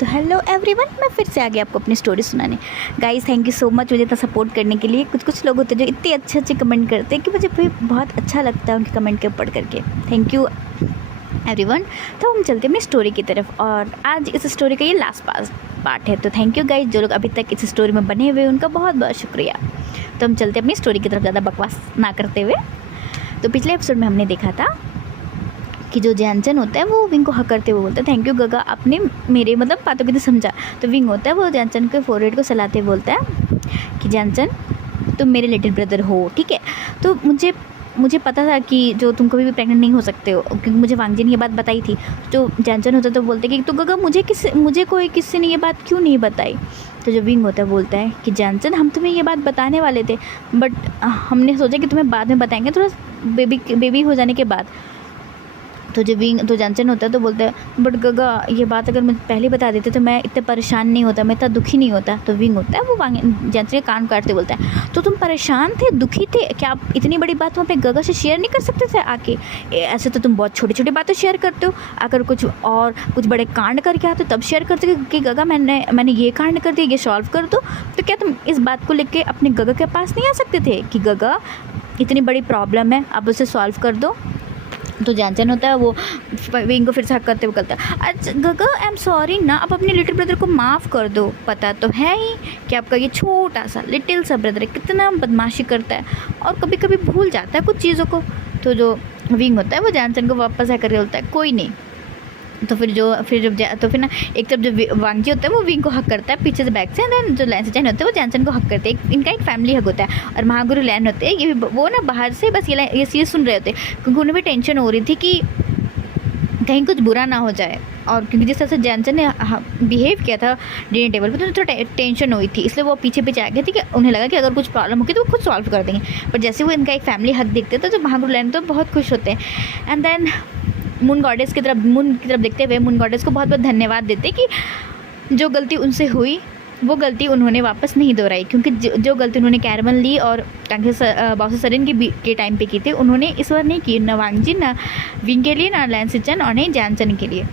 तो hello everyone, मैं फिर से आ गई आपको अपनी स्टोरी सुनाने। Guys thank you so much मुझे इतना सपोर्ट करने के लिए। कुछ लोग होते हैं जो इतने अच्छे कमेंट करते हैं कि मुझे भी बहुत अच्छा लगता है उनके कमेंट के पढ़ करके। Thank you everyone. तो हम चलते हैं अपनी स्टोरी की तरफ, और आज इस स्टोरी का ये लास्ट पार्ट है। तो थैंक यू गाइस जो लोग अभी तक इस स्टोरी में बने हुए उनका बहुत बहुत शुक्रिया। तो हम चलते हैं अपनी स्टोरी की तरफ, ज़्यादा बकवास ना करते हुए। तो पिछले एपिसोड में हमने देखा था कि जो जैनचन होता है वो विंग को हक करते हुए बोलता है, थैंक यू गगा, आपने मेरे मतलब बातों की तो समझा। तो विंग होता है वो जैनचन के फोरहेड को सलाते बोलता है कि जैनचन तुम मेरे लिटिल ब्रदर हो, ठीक है। तो मुझे पता था कि जो तुम कभी भी प्रेग्नेंट नहीं हो सकते हो, क्योंकि मुझे वांगजी ने ये बात बताई थी। जो जैनचन होता है तो बोलते कि तो गगा मुझे कोई किससे ने ये बात क्यों नहीं बताई। तो जो विंग होता है बोलता है कि जैनचन हम तुम्हें ये बात बताने वाले थे, बट हमने सोचा कि तुम्हें बाद में बताएंगे, थोड़ा बेबी हो जाने के बाद। तो जो जैनचन होता है तो बोलता है बट गगा ये बात अगर मुझे पहले बता देते तो मैं इतने परेशान नहीं होता, मैं इतना दुखी नहीं होता। तो विंग होता है वो जैनचन के कान काटते बोलता है तो तुम परेशान थे, दुखी थे क्या? आप इतनी बड़ी बात तुम अपने गगा से शेयर नहीं कर सकते थे आके? ऐसे तो तुम बहुत छोटी छोटी बातें शेयर करते हो, अगर कुछ बड़े कांड करके आते तब शेयर करते कि गगा मैंने ये कांड कर दिया, ये सॉल्व कर दो। तो क्या तुम इस बात को लेके अपने गगा के पास नहीं आ सकते थे कि गगा इतनी बड़ी प्रॉब्लम है, आप उसे सॉल्व कर दो? तो जैनचन होता है वो विंग को फिर से हक करते हुए कहता है अच्छा गगा आई एम सॉरी ना, आप अपने लिटिल ब्रदर को माफ़ कर दो। पता तो है ही कि आपका ये छोटा सा लिटिल सा ब्रदर कितना बदमाशी करता है और कभी कभी भूल जाता है कुछ चीज़ों को। तो जो विंग होता है वो जैनचन को वापस आकर बोलता है कोई नहीं। तो फिर ना एक तरफ जो वांगजी होता है वो विंग को हक करता है पीछे से बैक से, देन जो लैन सिचन होते हैं वो जैनचन को हक करते हैं। इनका एक फैमिली हक होता है। और महागुरु लैन होते हैं, ये भी वो ना बाहर से बस ये चीज़ सुन रहे होते हैं, क्योंकि उन्हें भी टेंशन हो रही थी कि कहीं कुछ बुरा ना हो जाए। और क्योंकि जिस तरह से जैनचन ने बिहेव किया था डिनर टेबल पर, तो थोड़ा टेंशन हुई थी, इसलिए वो पीछे आ गए थे कि उन्हें लगा कि अगर कुछ प्रॉब्लम होगी तो वो खुद सॉल्व कर देंगे। पर जैसे वो इनका एक फैमिली हक देखते थे तो महागुरु लैन तो बहुत खुश होते हैं। एंड देन मून की तरफ देखते हुए मून गॉडेस को बहुत बहुत धन्यवाद देते कि जो गलती उनसे हुई वो गलती उन्होंने वापस नहीं दोहराई, क्योंकि जो गलती उन्होंने कैरमन ली और बाउसर सरिन के टाइम पे की थी उन्होंने इस बार नहीं की, ना वांगजी ना विंग के लिए, ना लैन सिचन और नहीं जैनचन के लिए।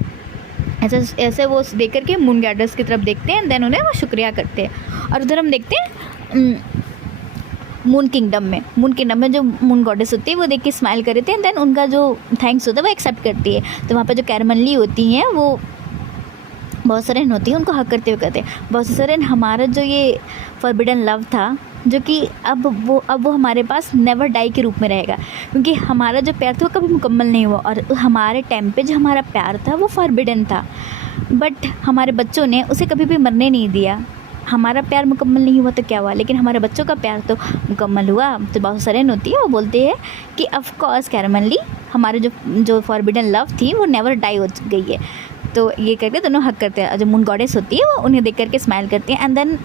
ऐसे वो देख करके मून गॉडेस की तरफ देखते हैं, देन उन्हें वो शुक्रिया करते हैं। और उधर हम देखते हैं मून किंगडम में जो मून गॉडेस होती है वो देख के स्माइल कर रहे थे, देन उनका जो थैंक्स होता है वो एक्सेप्ट करती है। तो वहाँ पर जो कैरमनली होती हैं वो बहुत सारे होती हैं, उनको हक करते हुए कहते हैं बहुत सारे हमारा जो ये फॉरबिडन लव था, जो कि अब वो हमारे पास नेवर डाई के रूप में रहेगा, क्योंकि हमारा जो प्यार था वो कभी मुकम्मल नहीं हुआ। और हमारे टाइम पे जो हमारा प्यार था वो फॉरबिडन था, बट हमारे बच्चों ने उसे कभी भी मरने नहीं दिया। हमारा प्यार मुकम्मल नहीं हुआ तो क्या हुआ, लेकिन हमारे बच्चों का प्यार तो मुकम्मल हुआ। तो बहुत सरेन होती है वो बोलते हैं कि ऑफ कोर्स कैरमनली हमारे जो फॉरबिडन लव थी वो नेवर डाई हो गई है। तो ये करके दोनों हक करते हैं। जो मून गॉडेस होती है वो उन्हें देख करके स्माइल करती हैं, एंड देन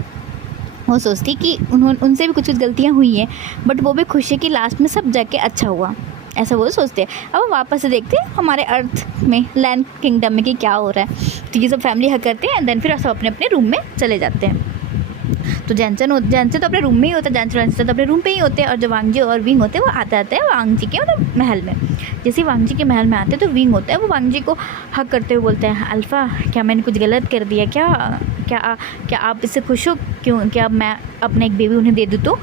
वो सोचती कि उनसे भी कुछ गलतियाँ हुई हैं, बट वो भी खुश है कि लास्ट में सब जाके अच्छा हुआ, ऐसा वो सोचते हैं। अब हम वापस से देखते हैं हमारे अर्थ में लैंड किंगडम में कि क्या हो रहा है। तो ये सब फैमिली हक करते हैं, देन फिर सब अपने अपने रूम में चले जाते हैं। तो जैनचन तो अपने रूम में ही होता है, जैनचन तो अपने रूम पे ही होते हैं, और जो वांगजी और विंग होते हैं वो आते हैं वांगजी के मतलब महल में। जैसे वांगजी के महल में आते हैं तो विंग होता है वो वांगजी को हक करते हुए बोलते हैं अल्फ़ा क्या मैंने कुछ गलत कर दिया क्या आप इससे खुश हो? क्यों क्या मैं अपना एक बेबी उन्हें दे दूँ? तो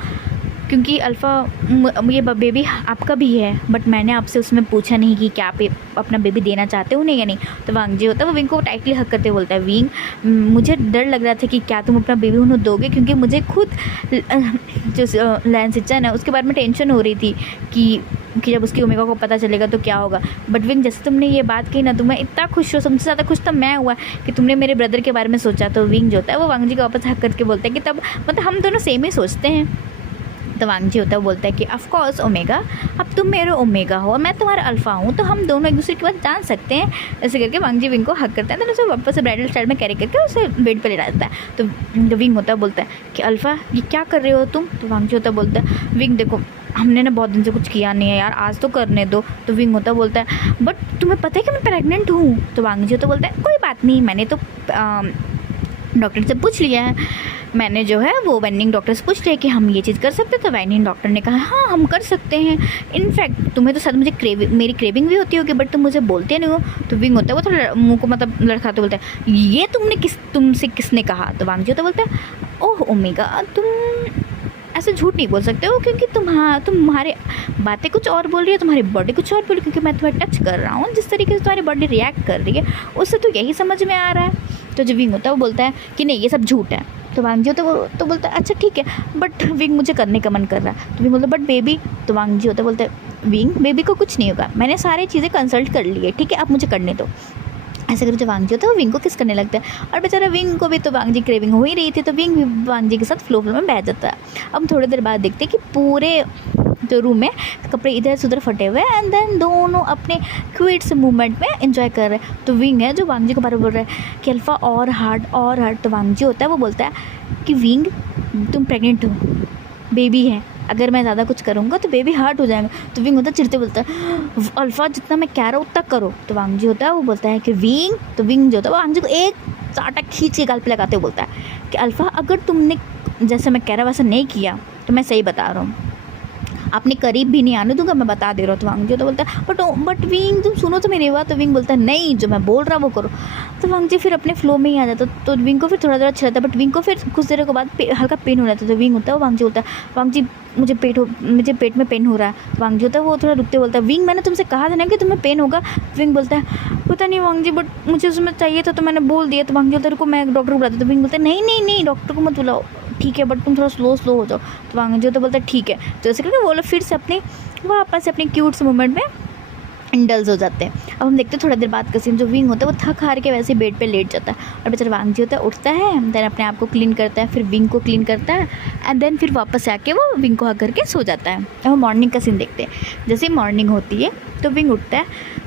क्योंकि अल्फ़ा ये बेबी आपका भी है, बट मैंने आपसे उसमें पूछा नहीं कि क्या आप अपना बेबी देना चाहते हो नहीं या नहीं। तो वांगजी होता है वो विंग को टाइटली हक करते बोलता है विंग मुझे डर लग रहा था कि क्या तुम अपना बेबी उन्हें दोगे, क्योंकि मुझे खुद जो लैन सिचन है उसके बारे में टेंशन हो रही थी कि जब उसकी ओमेगा को पता चलेगा तो क्या होगा। बट विंग जैसे तुमने ये बात कही ना, तो मैं इतना खुश हो, सबसे ज़्यादा खुश तो मैं हुआ कि तुमने मेरे ब्रदर के बारे में सोचा। तो विंग जो होता है वो वांगजी को वापस हक करके बोलता है कि तब मतलब हम दोनों सेम ही सोचते हैं। तो वांगजी होता है वो बोलता है कि ऑफ कोर्स ओमेगा, अब तुम मेरे ओमेगा हो, मैं तुम्हारा अल्फ़ा हूँ, तो हम दोनों एक दूसरे की बात जान सकते हैं। ऐसे करके वांगजी विंग को हक करता है, तो उसे वापस से ब्राइडल स्टाइल में कैरी करके उसे बेड पर ले जाता है। तो विंग होता है बोलता है कि अल्फ़ा ये क्या कर रहे हो तुम? तो वांगजी होता है बोलता है विंग देखो हमने ना बहुत दिन से कुछ किया नहीं है यार, आज तो करने दो। तो विंग होता बोलता है बट तुम्हें पता है कि मैं प्रेग्नेंट हूँ। तो वांगजी होता बोलता है कोई बात नहीं, मैंने तो डॉक्टर से पूछ लिया है, मैंने जो है वो वेनिंग डॉक्टर से पूछ लिया कि हम ये चीज़ कर सकते हैं। तो वेनिंग डॉक्टर ने कहा हाँ हम कर सकते हैं, इनफैक्ट तुम्हें तो शायद मेरी क्रेविंग भी होती होगी बट तुम मुझे बोलते नहीं हो। तो विंग होता है वो थोड़ा मुंह को मतलब लड़खाते बोलता है ये तुमसे किसने कहा। तो वांग जी होता बोलता है ओह ओमेगा तुम ऐसे झूठ नहीं बोल सकते हो क्योंकि तुम्हारे बातें कुछ और बोल रही है, तुम्हारी बॉडी कुछ और बोल रही है, क्योंकि मैं तुम्हें टच कर रहा हूँ जिस तरीके से तुम्हारी बॉडी रिएक्ट कर रही है उससे तो यही समझ में आ रहा है। तो जो विंग होता है वो बोलता है कि नहीं ये सब झूठ है। तो वांग जी होता है वो तो बोलता है अच्छा ठीक है बट विंग मुझे करने का मन कर रहा है। तो विंग बोलता है बट बेबी। तो वांग जी होता है बोलता है विंग बेबी को कुछ नहीं होगा, मैंने सारी चीज़ें कंसल्ट कर ली है, ठीक है आप मुझे करने दो। ऐसे करके जो वांग जी होता है वो विंग को किस करने लगता है और बेचारा विंग को भी तो वांग जी क्रेविंग हो ही रही थी, तो विंग भी वांग जी के साथ फ्लो में बैठ जाता है। अब थोड़ी देर बाद देखते हैं कि पूरे जो रूम में कपड़े इधर से उधर फटे हुए हैं एंड देन दोनों अपने क्विट से मूवमेंट में एंजॉय कर रहे हैं। तो विंग है जो वांग जी को बार बोल रहा है कि अल्फ़ा और हार्ड। तो वांग जी होता है वो बोलता है कि विंग तुम प्रेग्नेंट हो, बेबी है, अगर मैं ज़्यादा कुछ करूँगा तो बेबी हार्ट हो जाएगा। तो विंग होता है चिढ़ते बोलता है अल्फ़ा जितना मैं कह रहा हूँ उतना करो। तो वांग जी होता है वो बोलता है कि विंग। तो विंग जो होता है वो वांग जी को एक चाटा खींच के गाल पे लगाते हुए बोलता है कि अल्फ़ा अगर तुमने जैसे मैं कह रहा वैसा नहीं किया तो मैं सही बता रहा हूँ, अपने करीब भी नहीं आने दूंगा, मैं बता दे रहा हूँ। तो वांग जी तो बोलता है बट विंग तुम सुनो तो मेरी बात। तो विंग बोलता है नहीं जो मैं बोल रहा वो करो। तो वांग जी फिर अपने फ्लो में ही आ जाता। तो विंग को फिर थोड़ा अच्छा लगता है बट विंग को फिर कुछ देर के बाद हल्का पेन हो जाता है। तो विंग होता है वो वांग जी बोलता है वांग जी मुझे पेट में पेन हो रहा है। वांग जी होता है वो थोड़ा रुकते बोलता है विंग मैंने तुमसे कहा था ना कि तुम्हें पेन होगा। विंग बोलता है पता नहीं वांग जी बट मुझे उसमें चाहिए था तो मैंने बोल दिया। तो वांग जी होता है रुको मैं डॉक्टर को बुलाता। तो विंग बोलता है नहीं डॉक्टर को मत बुलाओ, ठीक है बट तुम थोड़ा स्लो हो जाओ। तो वांग जी होता बोलता है ठीक है। तो ऐसे करके वो लोग फिर से वापस से अपने क्यूट से मोमेंट में इंडल्स हो जाते हैं। अब हम देखते हैं थोड़ा देर बाद का सीन। जो विंग होता है वो थक हार के वैसे बेड पे लेट जाता है और बेचारा वांग जी होता है उठता है, देन अपने आप को क्लीन करता है, फिर विंग को क्लीन करता है एंड देन फिर वापस से आके वो विंग को हग करके सो जाता है। अब हम मॉर्निंग का सीन देखते हैं। जैसे मॉर्निंग होती है तो विंग उठता है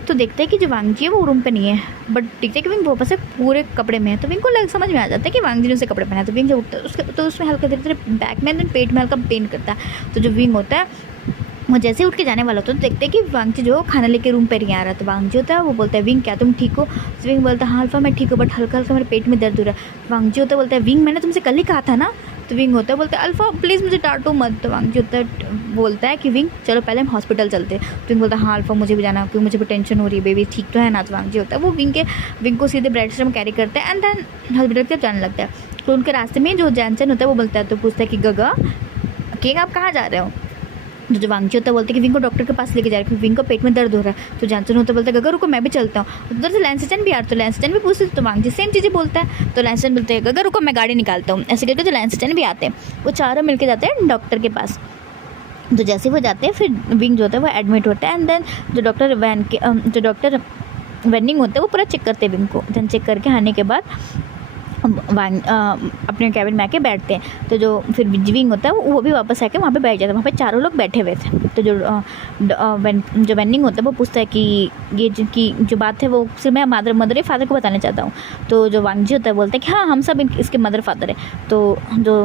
तो देखता है कि जो वांग जी है वो रूम पे नहीं है बट देखते हैं कि विंग वापस से पूरे कपड़े में है। तो विंग को समझ में आ जाता है कि वांग जी ने उसे कपड़े पहना है। तो विंग जब उठता है उसके तो उसमें हल्का धीरे धीरे बैक में पेट में हल्का पेन करता है। तो जो विंग होता है वो जैसे उठ के जाने वाला होता है तो देखते हैं कि वांग जी जो खाना लेके रूम पर ही आ रहा है। तो वांग जी होता है वो बोलता है विंग क्या तुम ठीक हो। तो विंग बोलता है हाँ अल्फ़ा मैं ठीक हूँ बट हल्का हल्का मेरे पेट में दर्द हो रहा है। वांग जी होता है बोलता है विंग मैंने तुमसे कल ही कहा था ना। तो विंग होता है बोलता है अल्फ़ा प्लीज़ मुझे डांटो मत। तो वांग जी होता है बोलता है कि विंग चलो पहले हम हॉस्पिटल चलते हैं। तो विंग बोलता है हाँ अल्फ़ा मुझे भी जाना क्योंकि मुझे भी टेंशन हो रही है, बेबी ठीक तो है ना। तो वांग जी होता है वो विंग को सीधे बेड से कैरी करता है एंड देन हॉस्पिटल की तरफ जाने लगता है। तो उनके रास्ते में जो जैनसन होता है वो बोलता है तो पूछता है कि गगा कि आप कहाँ जा रहे हो। तो जो वांग जी होता है बोलते हैं कि विंग को डॉक्टर के पास लेके जा रहे हैं क्योंकि विंग को पेट में दर्द हो रहा है। तो जैनसन होता है बोलता है गगर रुको मैं भी चलता हूँ। उधर से लैंसटन भी आ रहा तो लैंसटन भी पूछते तो वांग जी सेम चीज़ें बोलता है। तो लैंसटन बोलते हैं गगर रुको मैं गाड़ी निकालता हूँ। ऐसे करके जो लैंसटन भी आते हैं वो चारों मिलकर जाते हैं डॉक्टर के पास। तो जैसे वो जाते हैं फिर विंग जो होता है वो एडमिट होता है एंड देन जो डॉक्टर वेनिंग होता है वो पूरा चेक करते हैं विंग को। देन चेक करके आने के बाद अपने कैबिन में आके बैठते हैं। तो जो फिर विंग होता है वो भी वापस आके वहाँ पे बैठ जाता है। वहाँ पे चारों लोग बैठे हुए थे। तो जो वेनिंग होता है वो पूछता है कि ये जो बात है वो सिर्फ मैं मदर या फादर को बताना चाहता हूँ। तो जो वांग जी होता है बोलता है कि हाँ हम सब इसके मदर फादर हैं। तो जो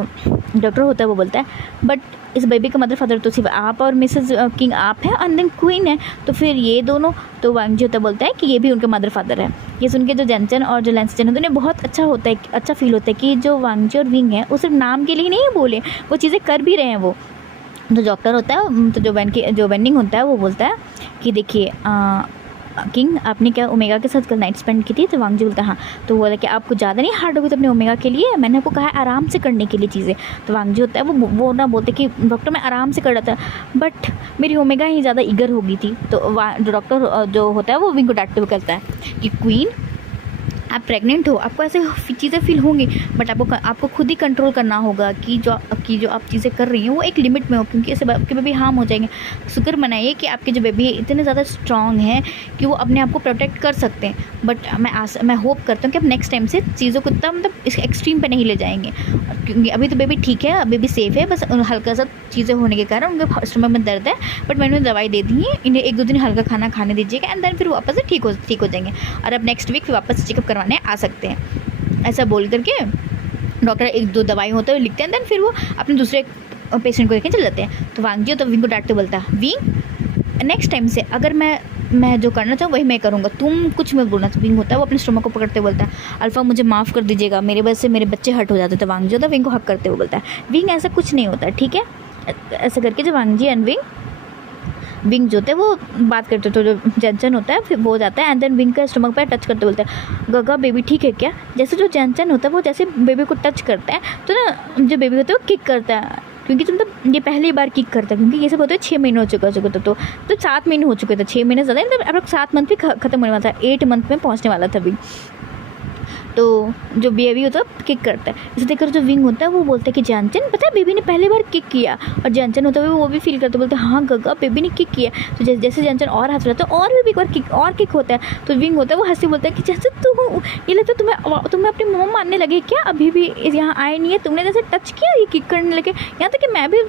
डॉक्टर होता है वो बोलता है बट इस बेबी का मदर फादर तो सिर्फ आप और मिसेस किंग आप हैं एंड देन क्वीन है तो फिर ये दोनों। तो वांग जी होता बोलता है कि ये भी उनके मदर फादर है। ये सुन के जो जैनसन और जो लैंसटन होते हैं बहुत अच्छा फील होता है कि जो वांग जी और विंग है वो सिर्फ नाम के लिए नहीं बोले, वो चीज़ें कर भी रहे हैं वो। तो डॉक्टर होता है तो जो वेनिंग होता है वो बोलता है कि देखिए किंग आपने क्या ओमेगा के साथ कल नाइट स्पेंड की थी। तो वांग जी बोलता है हाँ। तो बोला कि आपको ज़्यादा नहीं हार्ड होगी तो अपने ओमेगा के लिए मैंने आपको कहा है आराम से करने के लिए चीज़ें। तो वांग जी होता है वो ना बोलते कि डॉक्टर मैं आराम से कर रहा था बट मेरी ओमेगा ही ज़्यादा ईगर हो गई थी। तो डॉक्टर जो होता है वो विंग को डांटते हुए कहता है कि क्वीन आप प्रेग्नेंट हो, आपको ऐसे चीज़ें फील होंगी बट आपको खुद ही कंट्रोल करना होगा कि जो आप चीज़ें कर रही हैं वो एक लिमिट में हो क्योंकि ऐसे आपके बेबी हार्म हो जाएंगे। शुक्र मनाइए कि आपके जो बेबी है इतने ज़्यादा स्ट्रॉन्ग हैं कि वो अपने आप को प्रोटेक्ट कर सकते हैं। बट मैं होप करता हूँ कि आप नेक्स्ट टाइम से चीज़ों को इतना मतलब इस एक्सट्रीम पे नहीं ले जाएंगे क्योंकि अभी तो बेबी ठीक है, बेबी सेफ़ है, बस हल्का सा चीज़ें होने के कारण उनके स्टमक में दर्द है बट मैंने दवाई दे दी है, इन्हें 1-2 दिन हल्का खाना खाने दीजिएगा एंड देन फिर वापस से ठीक हो जाएंगे और अब नेक्स्ट वीक फिर वापस चेकअप करवाने आ सकते हैं। ऐसा बोल करके डॉक्टर 1-2 दवाई होता है लिखते हैं देन फिर वो अपने दूसरे पेशेंट को लेकर चल जाते हैं। तो वांग जी तो विंग को डांटते बोलता है विंग नेक्स्ट टाइम से अगर मैं मैं जो करना चाहूँ वही मैं करूँगा, तुम कुछ मत बोलना। तो विंग होता है वो अपने स्टोमक को पकड़ते बोलता है, अल्फ़ा मुझे माफ़ कर दीजिएगा, मेरे वजह से मेरे बच्चे हर्ट हो जाते थे। वांग जी होता है विंग को हक करते हुए बोलता है, विंग ऐसा कुछ नहीं होता, ठीक है। ऐसा करके जो वांग जी एंड विंग जो होते हैं वो बात करते, तो जो जैनचन होता है फिर वो जाता है एंड देन विंग का स्टमक पे टच करते बोलता है, गगा बेबी ठीक है क्या। जैसे जो जैनचन होता है वो जैसे बेबी को टच करता है तो ना जो बेबी होता है वो किक करता है, क्योंकि मतलब ये पहली बार किक करता है, क्योंकि ये सब होता है 6 महीने हो चुका था, तो 7 महीने हो चुके थे, 6 महीने ज़्यादा मतलब अब 7 मंथ भी खत्म होने वाला था, 8 मंथ में पहुँचने वाला था विंग। तो जो बेबी होता है किक करता है, इसे देखकर जो विंग होता है वो बोलता है कि जैनचन पता है बेबी ने पहली बार किक किया, और जैनचन होता है वो भी फील करता है, बोलते हैं हाँ गगा बेबी ने किक किया। तो जैसे जैनचन और हंस रहा था और भी एक बार किक होता है, तो विंग होता है वो हंसी बोलता है कि जैसे तुम ये लगता है तुम्हें अपनी मम्मा मानने लगे क्या, अभी भी यहाँ आए नहीं है, तुमने जैसे टच किया ये किक करने लगे, यहाँ तक कि मैं भी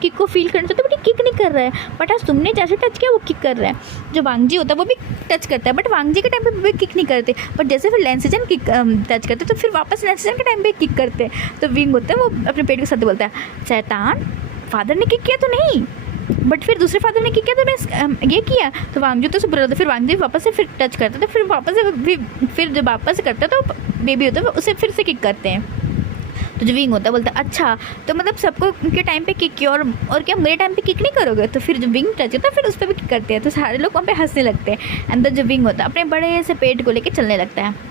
किक को फील करना चाहता हूँ, बट ये किक नहीं कर रहा है, बट आज तुमने जैसे टच किया वो किक कर रहा है। जो वांग जी होता है वो भी टच करता है, बट वांग जी के टाइम पे किक नहीं करते, बट जैसे फिर लैंसेजन किक टच करते तो फिर वापस लैंसेजन के टाइम पे किक करते हैं। तो विंग होता है वो अपने पेट के साथ बोलता है, शैतान फादर ने किक किया तो नहीं, बट फिर दूसरे फादर ने किक किया तो मैं ये किया। तो वांग जी तो बोलता, फिर वांग जी वापस से फिर टच करते, तो फिर वापस से फिर जब वापस से करता तो बेबी होता है उसे फिर से किक करते हैं। तो जो विंग होता है बोलता है अच्छा तो मतलब सबको उनके टाइम पे किक किया और क्या मेरे टाइम पे किक नहीं करोगे। तो फिर जो विंग टच होता है फिर उस पर भी किक करते हैं, तो सारे लोग वहाँ पे हंसने लगते हैं। अंदर जो विंग होता है अपने बड़े से पेट को लेके चलने लगता है,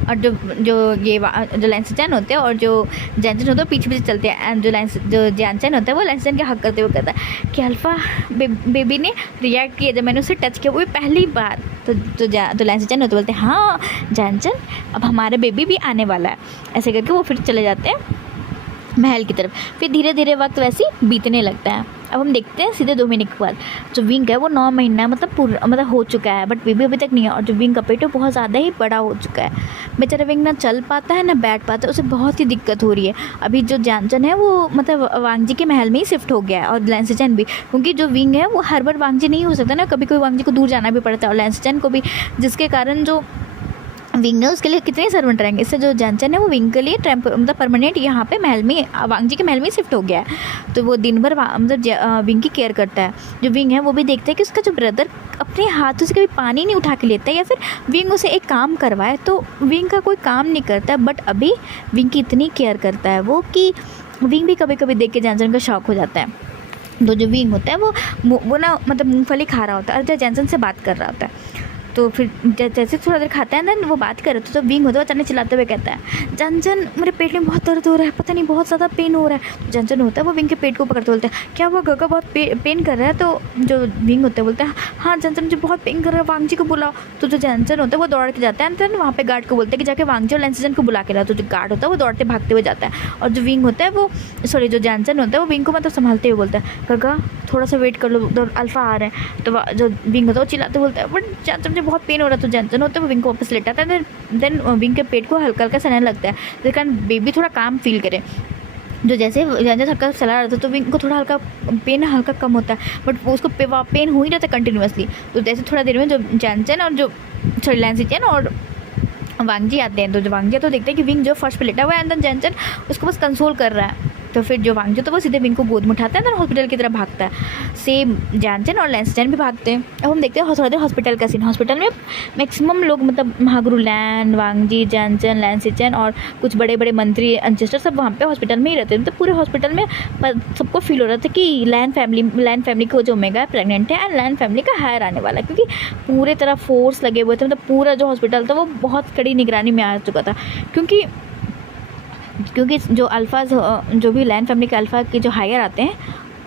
और जो लैंसेजन होते हैं और जो जैनचन होता है पीछे पीछे चलते हैं, एंड जो जैनचन होता है वो लैंसेजन के हक करते हुए कहता है कि अल्फ़ा बेबी ने रिएक्ट किया जब मैंने उसे टच किया वो भी पहली बार। तो लैंसेजन होते बोलते हैं हाँ जैनचन अब हमारा बेबी भी आने वाला है। ऐसे करके वो फिर चले जाते हैं महल की तरफ। फिर धीरे धीरे वक्त वैसे ही बीतने लगता है। अब हम देखते हैं सीधे 2 महीने के बाद जो विंग है वो 9 महीना मतलब हो चुका है, बट बेबी अभी तक नहीं है, और जो विंग का पेट है बहुत ज़्यादा ही बड़ा हो चुका है। बेचारा विंग ना चल पाता है ना बैठ पाता है, उसे बहुत ही दिक्कत हो रही है। अभी जो जैनचन है वो मतलब वांग जी के महल में ही शिफ्ट हो गया है, और लैंसेजन भी, क्योंकि जो विंग है वो हर बार वांग जी नहीं हो सकता ना, कभी कोई वांग जी को दूर जाना भी पड़ता है, और लैंसेजन को भी, जिसके कारण जो विंग है उसके लिए कितने सर्वेंट रहेंगे। इससे जो जैनचन है वो विंग के लिए मतलब परमानेंट यहाँ पे महल में वांग जी के महल में शिफ्ट हो गया है। तो वो दिन भर मतलब विंग की केयर करता है। जो विंग है वो भी देखता है कि उसका जो ब्रदर अपने हाथों से कभी पानी नहीं उठा के लेता है, या फिर विंग उसे एक काम करवाए तो विंग का कोई काम नहीं करता है, बट अभी विंग की इतनी केयर करता है वो कि विंग भी कभी कभी देख के जैनचन का शौक हो जाता है। तो जो विंग होता है वो ना मतलब मूँगफली खा रहा होता है और जो जैनचन से बात कर रहा होता है। तो फिर जैसे थोड़ा देर खाता है ना वो बात करे तो विंग होता है वो चने चिल्लाते हुए कहता है जैनचन मेरे पेट में बहुत दर्द हो रहा है, पता नहीं बहुत ज़्यादा पेन हो रहा है। तो जैनचन होता है वो विंग के पेट को पकड़ते बोलता है क्या हुआ गगा बहुत पेन कर रहा है। तो जो विंग होता है बोलता है हाँ जैनचन मुझे बहुत पेन कर रहा है, वांग जी को बुलाओ। तो जो जैनचन होता है वो दौड़ के जाता है एंड वहाँ पे गार्ड को बोलता है कि जाके वांग जी और लैंसेजन को बुला के लाओ। तो जो गार्ड होता है वो दौड़ते भागते हुए जाता है, और जो विंग होता है वो जो जैनचन होता है वो विंग को मतलब संभालते हुए बोलता है गगा थोड़ा सा वेट कर लो उधर अल्फ़ा आ रहे हैं। तो जो विंग होता है वो चिल्लाते बोलता है बट जैनचन मुझे बहुत पेन हो रहा है। तो जैनचन होता है वो विंग को वापस लेटाता है, देन विंग के पेट को हल्का हल्का सहने लगता है, जिस कारण बेबी थोड़ा काम फील करे। जो जैसे जैनचन हल्का चला रहा था तो विंग को थोड़ा हल्का कम होता है, बट वो उसको पेन हो ही रहता है कंटिन्यूसली। तो जैसे थोड़ा देर में जो जैनचन और जो लैंसेजन और वांग जी आते हैं, तो जो वांग जी तो देखते हैं कि विंग जो फर्श पे लेटा हुआ है एंड जैनचन उसको बस कंसोल कर रहा है। तो फिर जो वांग जी तो वो सीधे विंग को गोद में उठाता है और हॉस्पिटल की तरफ भागता है। सेम जैनचन और लैंसेजन भी भागते हैं। अब हम देखते हैं थोड़ा देर हॉस्पिटल का सीन। हॉस्पिटल में मैक्सिमम लोग मतलब महागुरु लैन, वांग जी, जैनचन, लैंसेजन और कुछ बड़े बड़े मंत्री एंसेस्टर सब वहाँ पे हॉस्पिटल में ही रहते हैं। तो पूरे हॉस्पिटल में सबको फील हो रहा था कि लैन फैमिली को जो ओमेगा प्रेगनेंट है एंड लैन फैमिली का हायर आने वाला है, क्योंकि पूरे तरह फोर्स लगे हुए थे। मतलब पूरा जो हॉस्पिटल था वो बहुत कड़ी निगरानी में आ चुका था, क्योंकि जो अल्फ़ा जो भी लैन फैमिली के अल्फ़ा के जो हायर आते हैं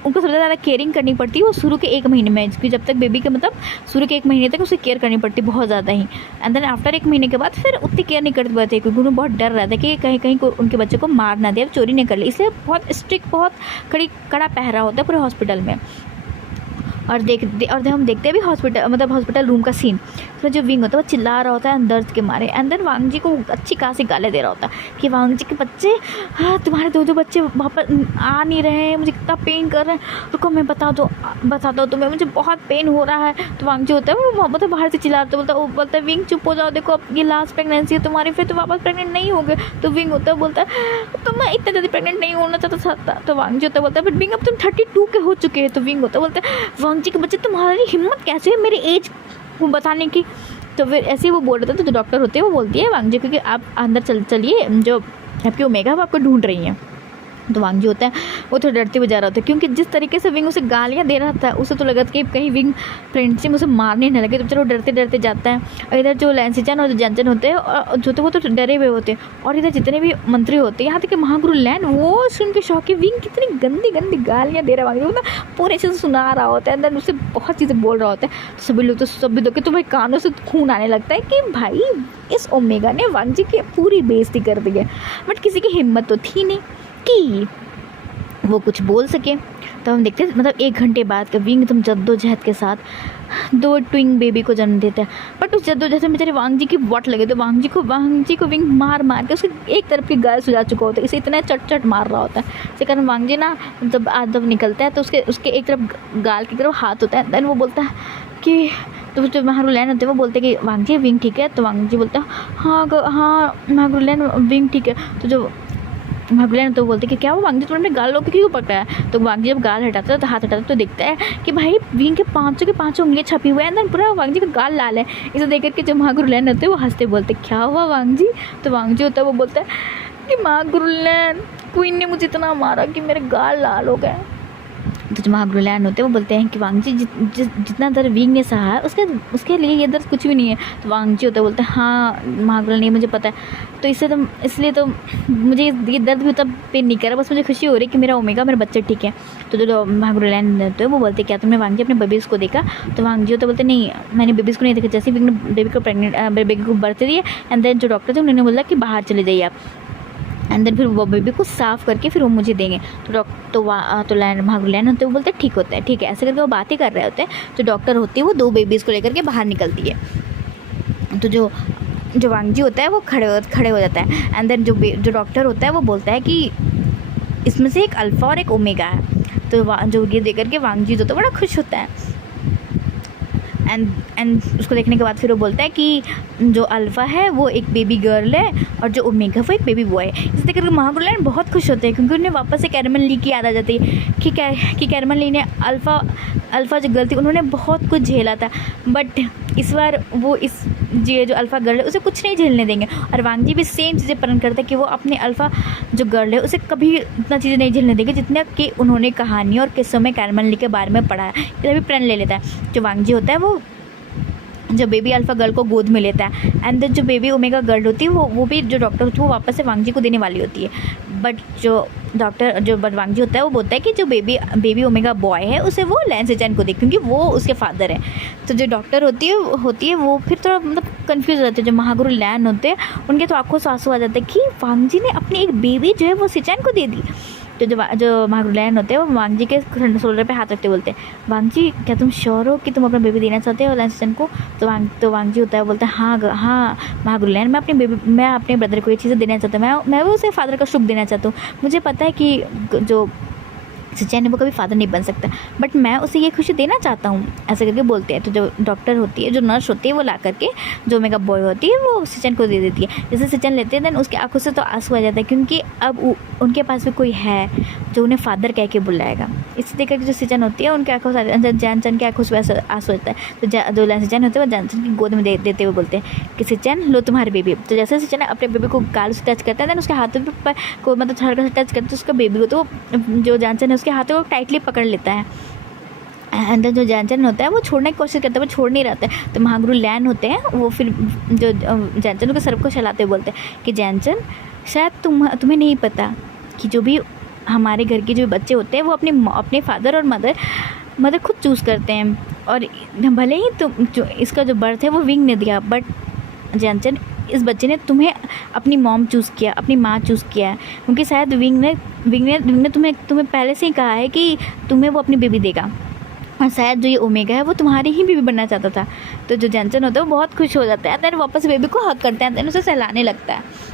उनको सबसे ज़्यादा केयरिंग करनी पड़ती है वो शुरू के 1 महीने में, क्योंकि जब तक बेबी के मतलब शुरू के 1 महीने तक उसे केयर करनी पड़ती है बहुत ज़्यादा ही। एंड देन आफ्टर 1 महीने के बाद फिर उतनी केयर नहीं करते पाते, क्योंकि उन्हें बहुत डर रहता है कि कहीं को उनके बच्चे को मार ना दे, चोरी नहीं कर ले, इसलिए बहुत स्ट्रिक्ट बहुत कड़ा पहरा होता है पूरे हॉस्पिटल में। और हम देखते हैं भी हॉस्पिटल रूम का सीन। तो जो विंग होता है वो चिल्ला रहा होता है दर्द के मारे, अंदर वांग जी को अच्छी खासी गालें दे रहा होता है कि वांग जी के बच्चे हाँ तुम्हारे 2 बच्चे वापस आ नहीं रहे हैं, मुझे कितना पेन कर रहे हैं, रुको मैं बताता हूँ तुम्हें, मुझे बहुत पेन हो रहा है। तो वांग जी होता है वो मतलब बाहर से चिल्लाता बोलता है विंग चुप हो जाओ, देखो अब ये लास्ट प्रेगनेंसी है तुम्हारी, फिर तो वापस प्रेगनेंट नहीं हो गए। तो विंग होता है बोलता है तो मैं इतना जल्दी प्रेगनेंट नहीं होना चाहता था। तो वांग जी होता है बोलता है बट विंग अब तुम 32 के हो चुके हैं। तो विंग होता है बोलता है वांग वांगजी के बच्चे तुम्हारी हिम्मत कैसे है मेरी एज को बताने की। तो फिर ऐसे ही वो बोल रहे थे। तो जो डॉक्टर होते हैं वो बोलती है वांगजी क्योंकि आप अंदर चलिए, जो आपकी ओमेगा वो आपको ढूंढ रही हैं। तो वांगजी होता है वो थोड़ा डरते हुए जा रहा होता है क्योंकि जिस तरीके से विंग उसे गालियाँ दे रहा था उसे तो लगा था कि कहीं विंग फ्रेंडशिप उसे मारने न लगे। तो चलो डरते डरते जाता है। और इधर जो लैंसिचन और जो जैनचन होते हैं और जो तो वो तो डरे हुए होते हैं। और इधर जितने भी मंत्री होते हैं यहाँ तक कि महागुरु लैन वो सुन के शौक है विंग कितनी गंदी गंदी गालियाँ दे रहा है वांगजी, मतलब पूरे अच्छे से सुना रहा होता है, अंदर उससे बहुत चीज़ें बोल रहा होता है। तो सभी लोग तो सभी लोग के तो भाई कानों से खून आने लगता है कि भाई इस ओमेगा ने वांगजी की पूरी बेइज्जती कर दी है। बट किसी की हिम्मत तो थी नहीं कि वो कुछ बोल सके। तो हम देखते हैं मतलब 1 घंटे बाद का विंग तुम जद्दोजहद के साथ 2 ट्विंग बेबी को जन्म देता है। बट उस जद्दोजहद में बेचारे वांगजी की वट लगे। तो वांगजी को विंग मार के उसके एक तरफ की गाल सुझा चुका होता है, इसे इतना चट मार रहा होता है। इसी कारण वांगजी ना जब निकलता है तो उसके एक तरफ गाल की तरफ हाथ होता है। देन वो बोलता है कि तो जो महागुरुलैन होते हैं वो बोलते हैं कि वांगजी विंग ठीक है। तो वांगजी बोलता है हाँ महागुरुलैन विंग ठीक है। तो जो महागुरुलैन तो बोलते कि क्या वो वांगजी तुमने अपने गाल लोग क्यों पकड़ा है। तो वांगजी जब गाल हटाता है तो हाथ हटाता है तो देखता है कि भाई विंग के 5 उंगलियाँ छपी हुए हैं, पूरा वांगजी का गाल लाल है। इसे देख करके जो महागुरुलैन होते हैं वो हंसते बोलते क्या हुआ वांगजी। तो वांगजी होता है वो बोलता है कि महागुरुलैन क्वीन ने मुझे इतना मारा कि मेरे गाल लाल हो गए। तो जो महागुरुलैन होते हैं वो बोलते हैं कि वांगजी जितना दर्द विंग ने सहा है उसके लिए ये दर्द कुछ भी नहीं है। तो वांगजी होता है बोलते हैं हाँ महागुरुलैन ये मुझे पता है, तो इसलिए तो मुझे ये दर्द भी तब पे नहीं करा, बस मुझे खुशी हो रही है कि मेरा ओमेगा मेरे बच्चे ठीक है। तो जो महागुरुलैन होते हैं वो बोलते हैं क्या तुमने वांगजी अपने बेबीज़ को देखा। तो वांगजी होता बोलते नहीं मैंने बेबीज़ को नहीं देखा। जैसे विंग ने बेबी को बर्थ दिया एंड देन जो डॉक्टर थे उन्होंने बोला कि बाहर चले जाइए आप, एंड देन फिर वो बेबी को साफ़ करके फिर वो मुझे देंगे। तो महागुरुलैन होते हैं वो बोलते हैं ठीक है ऐसे करके वो बातें कर रहे होते हैं। तो डॉक्टर होती है वो 2 बेबीज़ को लेकर के बाहर निकलती है। तो जो वांगजी होता है वो खड़े हो जाता है एंड देन जो डॉक्टर होता है वो बोलता है कि इसमें से एक अल्फ़ा और एक ओमेगा है। तो जो ये देख करके वांगजी जो तो बड़ा खुश होता है एंड उसको देखने के बाद फिर वो बोलता है कि जो अल्फ़ा है वो एक बेबी गर्ल है और जो ओमेगा वो एक बेबी बॉय है। इसे देख करके महागुरुलैन बहुत खुश होते हैं क्योंकि उन्हें वापस से कैरमन ली की याद आ जाती है कि कैरमन ली ने अल्फ़ा जो गर्ल थी उन्होंने बहुत कुछ झेला था, बट इस बार वो जो अल्फ़ा गर्ल है उसे कुछ नहीं झेलने देंगे। और वांगजी भी सेम चीज़ें प्रण करता है कि वो अपने अल्फ़ा जो गर्ल है उसे कभी इतना चीज़ें नहीं झेलने देंगे जितना कि उन्होंने कहानी और किस्सों में कैरमन ली के बारे में पढ़ा है। तभी प्रण ले लेता है। जो वांगजी होता है वो जो बेबी अल्फ़ा गर्ल को गोद में लेता है एंड देन जो बेबी ओमेगा गर्ल होती है वो भी जो डॉक्टर होती है वो वापस से वांगजी को देने वाली होती है। बट वांगजी होता है वो बोलता है कि जो बेबी ओमेगा बॉय है उसे वो लैंसिचन को दे क्योंकि वो उसके फादर है। तो जो डॉक्टर होती है वो फिर थोड़ा मतलब कंफ्यूज हो जाते हैं। जो महागुरुलैन होते हैं उनके तो आंखों से आंसू आ जाते हैं कि वांगजी ने अपनी एक बेबी जो है वो सिचन को दे दी। तो जो महागुरुलैन होते हैं वो वांगजी के शोल्डर पे हाथ रखते बोलते हैं वांगजी क्या तुम श्योर हो कि तुम अपना बेबी देना चाहते हो लैंसिचन को। तो वांगजी होता है बोलता है हाँ महागुरुलैन मैं अपने ब्रदर को ये चीज़ें देना चाहता हूँ, मैं वो उसे फादर का सुख देना चाहता हूँ। मुझे पता है कि जो सिचन है वो कभी फादर नहीं बन सकता, बट मैं उसे ये खुशी देना चाहता हूँ ऐसे करके बोलते हैं। तो जो डॉक्टर होती है जो नर्स होती है वो ला करके जो ओमेगा बॉय होती है वो सिचन को दे देती है। जैसे सिचन लेते हैं देन उसकी आंखों से तो आंसू आ जाता है क्योंकि अब उनके पास भी कोई है जो उन्हें फादर कह के बुलाएगा। इसे देख करके जो सिचन होती है उनके आंखों से जैनचन की आंखों से आंसू आता है। तो जो सिचन होते हैं वो जैनचन की गोद में देते हुए बोलते हैं कि सिचन लो तुम्हारे बेबी। तो जैसे सिचन अपने बेबी को गाल से टच करता है देन उसके हाथों पर को मतलब हल्का सा टच करता है उसका बेबी को, तो जो जैनचन है उसके हाथों को टाइटली पकड़ लेता है एंड जो जैनचन होता है वो छोड़ने की कोशिश करता है, वो छोड़ नहीं रहता है। तो महागुरुलैन होते हैं वो फिर जो जैनचन के सर को चलाते हुए बोलते हैं कि जैनचन शायद तुम्हें नहीं पता कि जो भी हमारे घर के जो बच्चे होते हैं वो अपने फादर और मदर खुद चूज़ करते हैं, और भले ही जो इसका जो बर्थ है वो विंग ने दिया, बट जैनचन इस बच्चे ने तुम्हें अपनी मॉम चूज़ किया, अपनी माँ चूज़ किया है, क्योंकि शायद विंग ने तुम्हें पहले से ही कहा है कि तुम्हें वो अपनी बेबी देगा, और शायद जो ये ओमेगा है वो तुम्हारी ही बेबी बनना चाहता था। तो जो जैनचन होता है वो बहुत खुश हो जाता है, देन वापस बेबी को हक करता है, देन उसे सहलाने लगता है।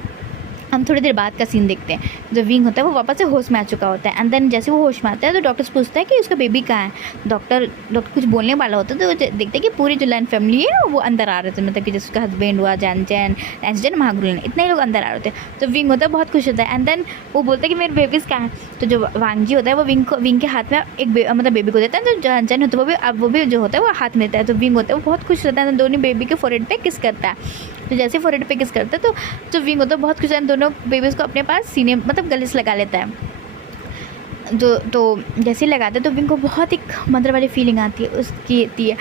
हम थोड़ी देर बाद का सीन देखते हैं। जो विंग होता है वो वापस से होश में आ चुका होता है, एंड देन जैसे वो होश में आता है तो डॉक्टर से पूछता है कि उसका बेबी कहाँ है। डॉक्टर कुछ बोलने वाला होता है तो वो देखते हैं कि पूरी जो लैन फैमिली है वो अंदर आ रहे थे, मतलब कि जैसे उसका हस्बैंड हुआ, जैन महागुरुलन, इतने ही लोग अंदर आ रहे थे। तो विंग होता है बहुत खुश होता है, एंड देन वो बोलता है कि मेरे बेबीज़ कहाँ है। तो जो वांगजी होता है वो विंग के हाथ में एक मतलब बेबी को देता है। जो जैन होता है वो भी जो होता है वो हाथ में देता है। तो विंग होता है वो बहुत खुश होता है, दोनों बेबी के फोरहेड पे किस करता है। तो जैसे फोरहेड पे किस करता है तो जो विंग होता है बहुत खुश है, दोनों बेबीज़ को अपने पास सीने मतलब गले से लगा लेता है। तो जैसे ही लगाते हैं तो विंग को बहुत एक मदर वाली फीलिंग आती है उसकी